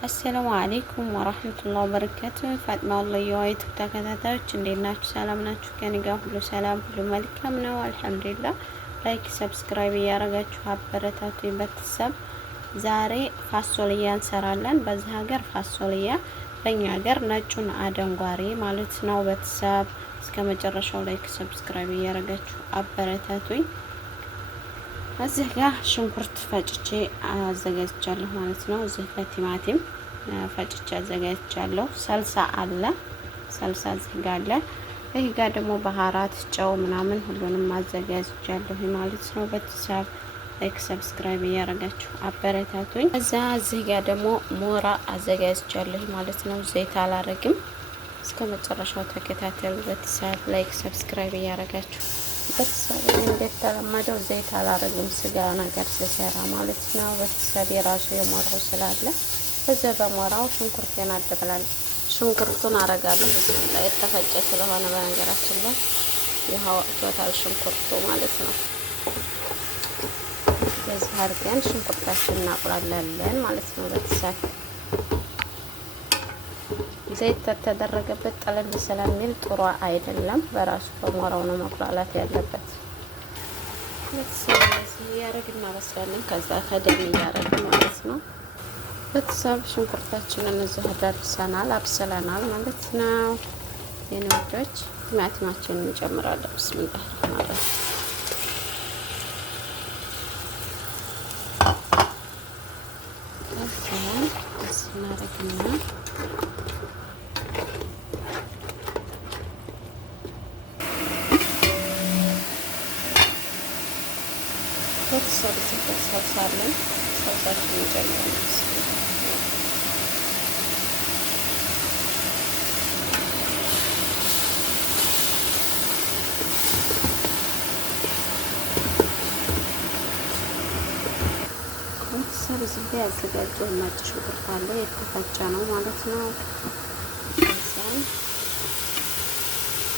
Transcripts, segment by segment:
አሰላሙ አለይኩም ወራህመቱላሂ ወበረካቱ። ፋጥማ ወልዩ ዩቲዩብ ተከታታዮች እንዴት ናችሁ? ሰላም ናችሁ? ከኔ ጋር ሁሉ ሰላም፣ ሁሉ መልካም ነው አልሐምዱሊላህ። ላይክ ሰብስክራይብ እያደረጋችሁ አበረታቱኝ ቤተሰብ። ዛሬ ፋሶልያ እንሰራለን። በዚህ ሀገር ፋሶልያ፣ በእኛ ሀገር ነጩን አደንጓሬ ማለት ነው ቤተሰብ። እስከ መጨረሻው ላይክ ሰብስክራይብ እያደረጋችሁ አበረታቱኝ። እዚህ ጋር ሽንኩርት ፈጭቼ አዘጋጅቻለሁ ማለት ነው። እዚህ ጋር ቲማቲም ፈጭቼ አዘጋጅቻለሁ። ሰልሳ አለ፣ ሰልሳ እዚህ ጋር አለ። ይሄ ጋር ደግሞ ባህራት፣ ጨው ምናምን ሁሉንም አዘጋጅቻለሁ ማለት ነው። ቤተሰብ ላይክ ሰብስክራይብ እያደረጋችሁ አበረታቱኝ። እዚህ ጋር ደግሞ ሞራ አዘጋጅቻለሁ ማለት ነው። ዘይት አላረግም። እስከ መጨረሻው ተከታተሉ ቤተሰብ። ላይክ ሰብስክራይብ እያደረጋችሁ ቤተሰብ እንደተለመደው ዘይት አላረግም ስጋ ነገር ስሰራ ማለት ነው። ቤተሰብ የራሱ የሞራው ስላለ በዛ በሞራው ሽንኩርቴን አደብላለሁ። ሽንኩርቱን አረጋለሁ። በስመላ የተፈጨ ስለሆነ በነገራችን ላይ ይኸው ቶታል ሽንኩርቱ ማለት ነው። በዚህ አድርገን ሽንኩርታችንን እናቁላላለን ማለት ነው ቤተሰብ። ዘይት ተደረገበት ጠለል ስለሚል ጥሩ አይደለም። በራሱ በሞራው ነው መቁላላት ያለበት። ቤተሰብ እንደዚህ እያደረግን እናበስላለን። ከዛ ከደም እያደረግን ማለት ነው ቤተሰብ። ሽንኩርታችንን እዚህ ደርሰናል፣ አብስለናል ማለት ነው የኔ ወዶች። ቲማቲማችንን እንጨምራለን። ብስሚላህ ማለት ነው። እናደርግና ቤተሰብ ሰብሳለን ሰብሳችን እንጨምራለን። ቤተሰብ እዚህ ጋር ያዘጋጀው ነጭ ሽንኩርት አለ፣ የተፈጨ ነው ማለት ነው። ከዛን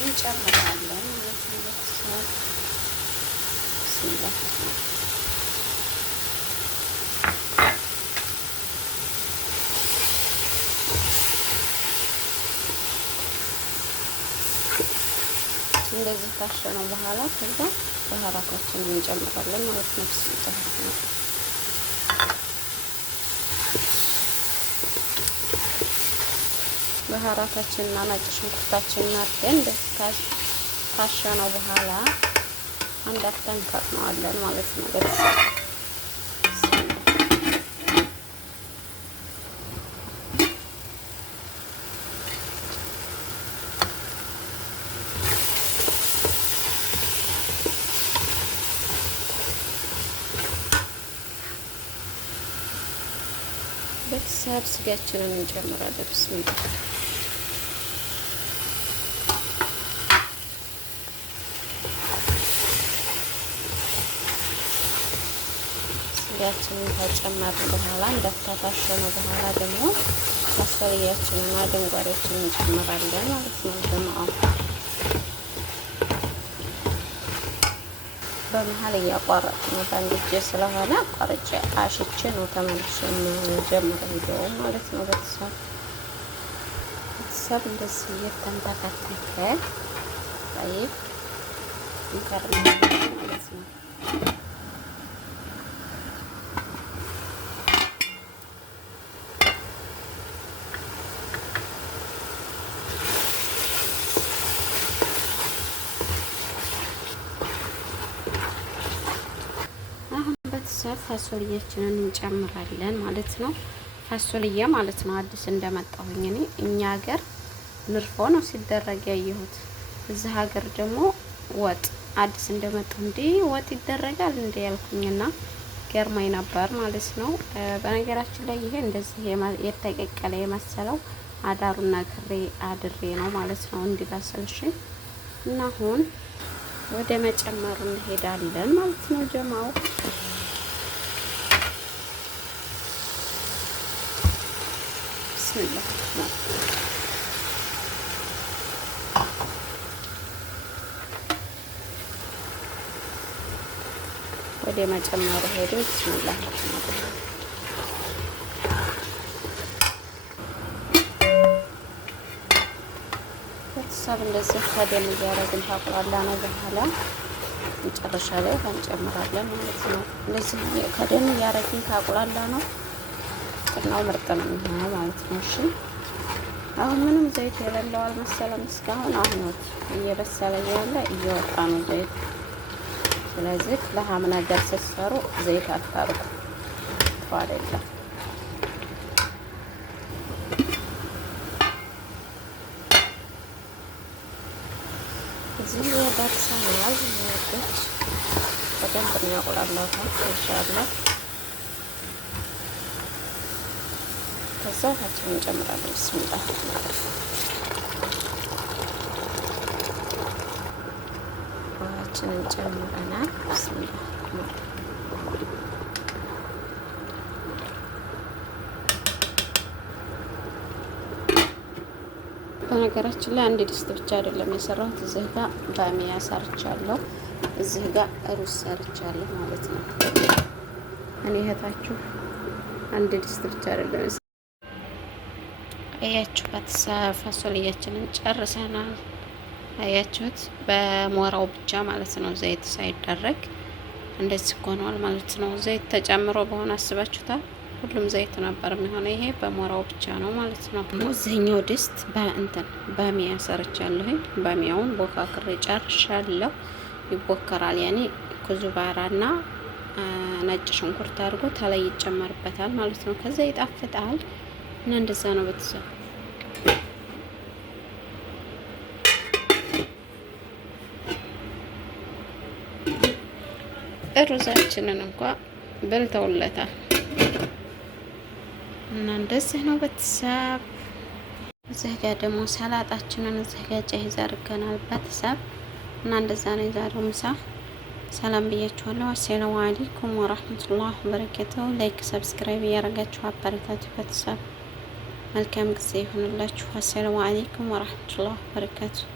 እንጨምራለን ማለት ነው ቤተሰብ። ብስሚላህ እንደዚህ ታሸነው በኋላ ከዛ ባህራታችንን እንጨምራለን ማለት ነው። ብስሚላህ ባህራታችንና ነጭ ሽንኩርታችንን አድርገን እንደዚህ ካሸነው በኋላ አንድ አፍተን ከጥነዋለን ማለት ነው ቤተሰብ። ቤተሰብ ስጋችንን እንጨምራለን። ብስሚላህ ስጋችንን ከጨመርን በኋላ እንደታታሸነው በኋላ ደግሞ ፋሶልያችንን አደንጓሬዎችን እንጨምራለን ማለት ነው። ጀማዓ በመሀል እያቋረጥኩ ነው፣ በአንድ እጄ ስለሆነ አቋርጬ አሽቼ ነው ተመልሼ የምጀምረው ቪዲዮ ማለት ነው ቤተሰብ። እንደዚህ እየተንተከተከ ጠይቅ እንከርናለን ማለት ነው። ፋሶልያችንን እንጨምራለን ማለት ነው። ፋሶልያ ማለት ነው አዲስ እንደመጣሁኝ እኔ እኛ ሀገር ንርፎ ነው ሲደረግ ያየሁት። እዚህ ሀገር ደግሞ ወጥ አዲስ እንደመጣሁ እንዴ ወጥ ይደረጋል እንዴ ያልኩኝና ገርማኝ ነበር ማለት ነው። በነገራችን ላይ ይሄ እንደዚህ የተቀቀለ የመሰለው አዳሩና ክሬ አድሬ ነው ማለት ነው እንዲበስልሽ እና አሁን ወደ መጨመሩ እንሄዳለን ማለት ነው ጀማው። ብስሚላህ ወደ መጨመሩ ሄዱ። ብስሚላህ ቤተሰብ እንደዚህ ከደን እያደረግን ታቁላላ ነው። በኋላ መጨረሻ ላይ እንጨምራለን ማለት ነው። እንደዚህ ከደን እያደረግን ታቁላላ ነው። ቅናው ምርጥ ነው የሚሆነው ማለት ነው። እሺ አሁን ምንም ዘይት የሌለው አልመሰለም እስካሁን። አሁን እየበሰለ ያለ እየወጣ ነው ዘይት። ስለዚህ ለሀም ነገር ስትሰሩ ዘይት አታርጉ፣ ጥሩ አይደለም። እዚህ ደርሰናል። ወዶች በደንብ ነው ያቁላላሁት ኢንሻአላህ። ከዛ ታችን እንጨምራለን። ብስሚላህ ውሃችንን እንጨምረናል። ብስሚላህ በነገራችን ላይ አንድ ድስት ብቻ አይደለም የሰራሁት። እዚህ ጋር ባሚያ ሰርቻለሁ፣ እዚህ ጋር ሩዝ ሰርቻለሁ ማለት ነው። እኔ እህታችሁ አንድ ድስት ብቻ አይደለም። አያችሁት? ፋሶሊያችንን ጨርሰናል። አያችሁት? በሞራው ብቻ ማለት ነው፣ ዘይት ሳይደረግ እንደዚህ ሆኗል ማለት ነው። ዘይት ተጨምሮ በሆነ አስባችሁታል። ሁሉም ዘይት ነበር የሚሆነው። ይሄ በሞራው ብቻ ነው ማለት ነው። እዚህኛው ድስት ባሚያ ሰርቻለሁ። ባሚያውን ቦካክሬ ጨርሻለሁ። ይቦከራል። ያኔ ኩዙባራና ነጭ ሽንኩርት አድርጎ ተላይ ይጨመርበታል ማለት ነው። ከዛ ይጣፍጣል እና እንደዛ ነው ቤተሰብ። ሩዛችንን እንኳን በልተውለታል እና እንደዚህ ነው ቤተሰብ። እዚህ ጋር ደግሞ ሰላጣችንን እዚህ ጋር ጨይዛ አድርገናል ቤተሰብ እና እንደዛ ነው የዛሬው ምሳ። ሰላም ብያችኋለሁ። አሰላሙ አለይኩም ወራህመቱላሂ ወበረካቱሁ። ላይክ ሰብስክራይብ እያደረጋችሁ አበረታቱ ቤተሰብ። መልካም ጊዜ ይሁንላችሁ። አሰላሙ አለይኩም ወራህመቱላሂ ወበረካቱሁ።